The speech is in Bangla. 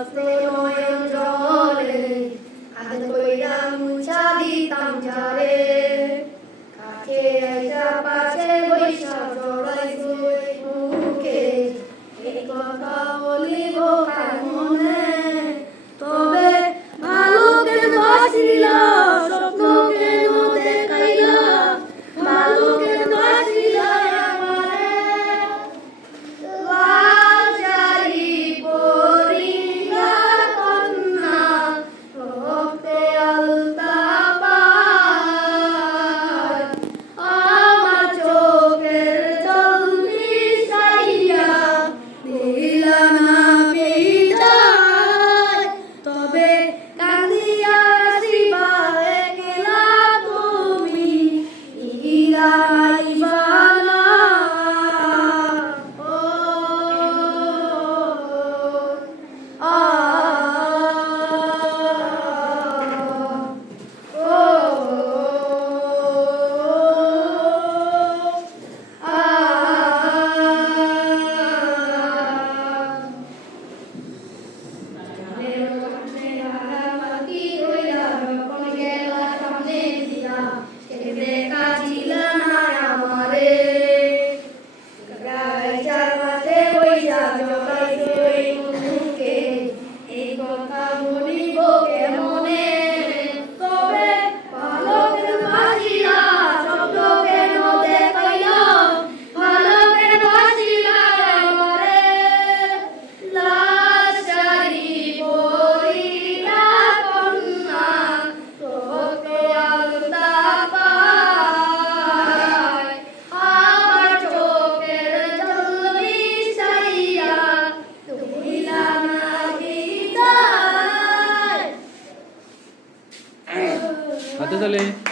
যত্নে নয়ন জলে আদর কইরা মুছা দিতাম যারে Bye. জগাইছো এই বন্ধুকে এই কথা বলে 在这里。